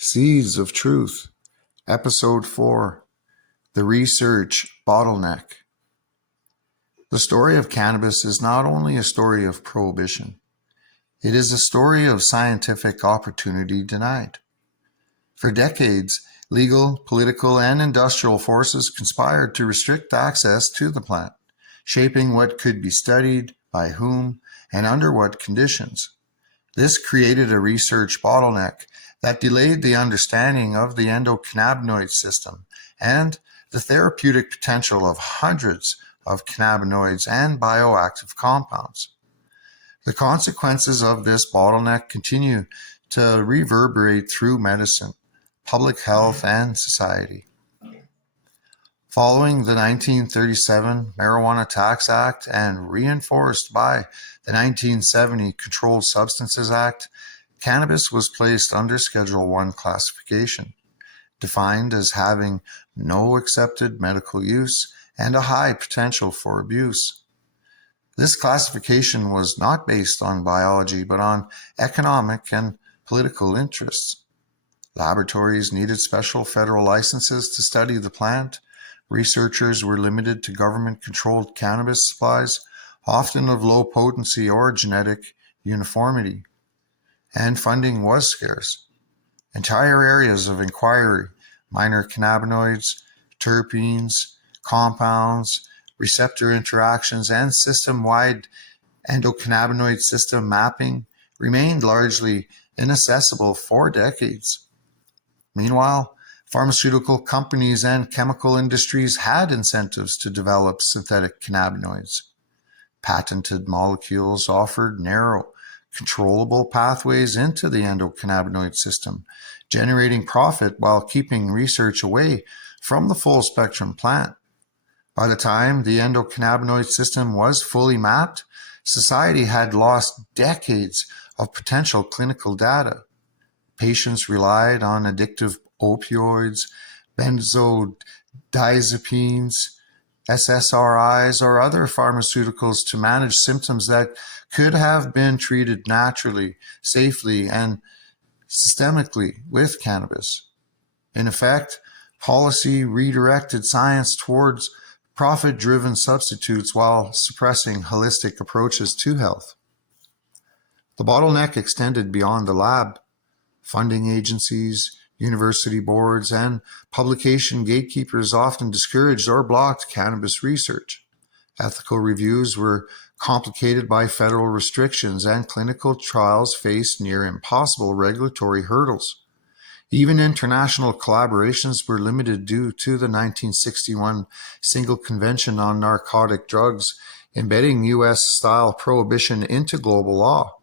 Seeds of Truth, Episode 4, The Research Bottleneck. The story of cannabis is not only a story of prohibition, it is a story of scientific opportunity denied. For decades, legal, political, and industrial forces conspired to restrict access to the plant, shaping what could be studied, by whom, and under what conditions. This created a research bottleneck that delayed the understanding of the endocannabinoid system and the therapeutic potential of hundreds of cannabinoids and bioactive compounds. The consequences of this bottleneck continue to reverberate through medicine, public health, and society. Following the 1937 Marijuana Tax Act and reinforced by the 1970 Controlled Substances Act, cannabis was placed under Schedule I classification, defined as having no accepted medical use and a high potential for abuse. This classification was not based on biology, but on economic and political interests. Laboratories needed special federal licenses to study the plant. Researchers were limited to government-controlled cannabis supplies, often of low potency or genetic uniformity, and funding was scarce. Entire areas of inquiry, minor cannabinoids, terpenes, compounds, receptor interactions, and system-wide endocannabinoid system mapping remained largely inaccessible for decades. Meanwhile, pharmaceutical companies and chemical industries had incentives to develop synthetic cannabinoids. Patented molecules offered narrow, controllable pathways into the endocannabinoid system, generating profit while keeping research away from the full-spectrum plant. By the time the endocannabinoid system was fully mapped, society had lost decades of potential clinical data. Patients relied on addictive opioids, benzodiazepines, SSRIs, or other pharmaceuticals to manage symptoms that could have been treated naturally, safely, and systemically with cannabis. In effect, policy redirected science towards profit-driven substitutes while suppressing holistic approaches to health. The bottleneck extended beyond the lab. Funding agencies, university boards, and publication gatekeepers often discouraged or blocked cannabis research. Ethical reviews were complicated by federal restrictions, and clinical trials faced near impossible regulatory hurdles. Even international collaborations were limited due to the 1961 Single Convention on Narcotic Drugs, embedding U.S.-style prohibition into global law.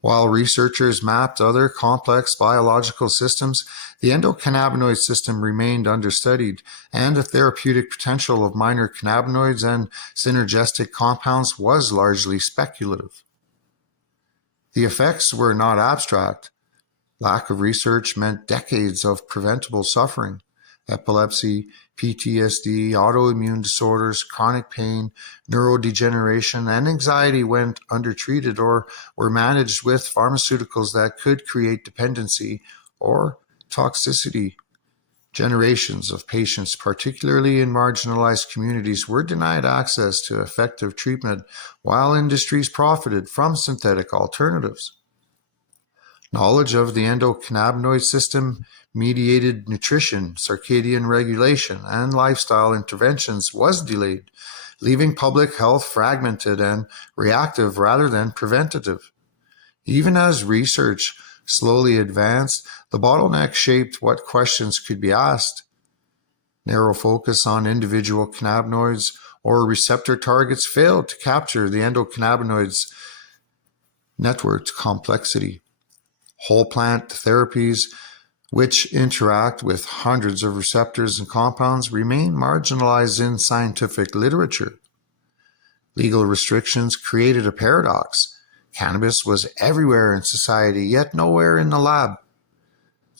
While researchers mapped other complex biological systems, the endocannabinoid system remained understudied, and the therapeutic potential of minor cannabinoids and synergistic compounds was largely speculative. The effects were not abstract. Lack of research meant decades of preventable suffering. Epilepsy, PTSD, autoimmune disorders, chronic pain, neurodegeneration, and anxiety went undertreated or were managed with pharmaceuticals that could create dependency or toxicity. Generations of patients, particularly in marginalized communities, were denied access to effective treatment while industries profited from synthetic alternatives. Knowledge of the endocannabinoid system, mediated nutrition, circadian regulation, and lifestyle interventions was delayed, leaving public health fragmented and reactive rather than preventative. Even as research slowly advanced, the bottleneck shaped what questions could be asked. Narrow focus on individual cannabinoids or receptor targets failed to capture the endocannabinoids' networked complexity. Whole plant therapies, which interact with hundreds of receptors and compounds, remain marginalized in scientific literature. Legal restrictions created a paradox. Cannabis was everywhere in society, yet nowhere in the lab.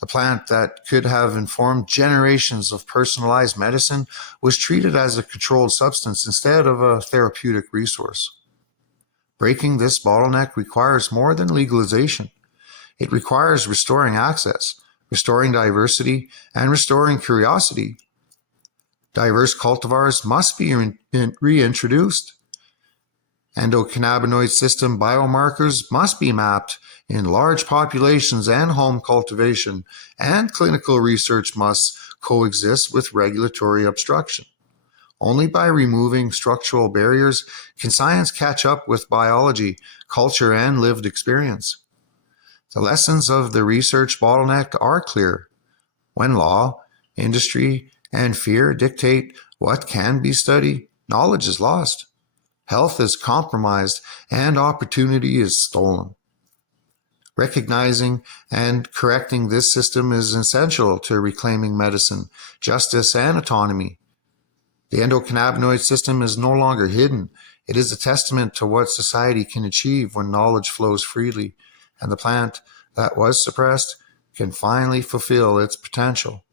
The plant that could have informed generations of personalized medicine was treated as a controlled substance instead of a therapeutic resource. Breaking this bottleneck requires more than legalization. It requires restoring access, restoring diversity, and restoring curiosity. Diverse cultivars must be reintroduced. Endocannabinoid system biomarkers must be mapped in large populations and home cultivation, and clinical research must coexist with regulatory obstruction. Only by removing structural barriers can science catch up with biology, culture, and lived experience. The lessons of the research bottleneck are clear. When law, industry, and fear dictate what can be studied, knowledge is lost. Health is compromised and opportunity is stolen. Recognizing and correcting this system is essential to reclaiming medicine, justice, and autonomy. The endocannabinoid system is no longer hidden. It is a testament to what society can achieve when knowledge flows freely, and the plant that was suppressed can finally fulfill its potential.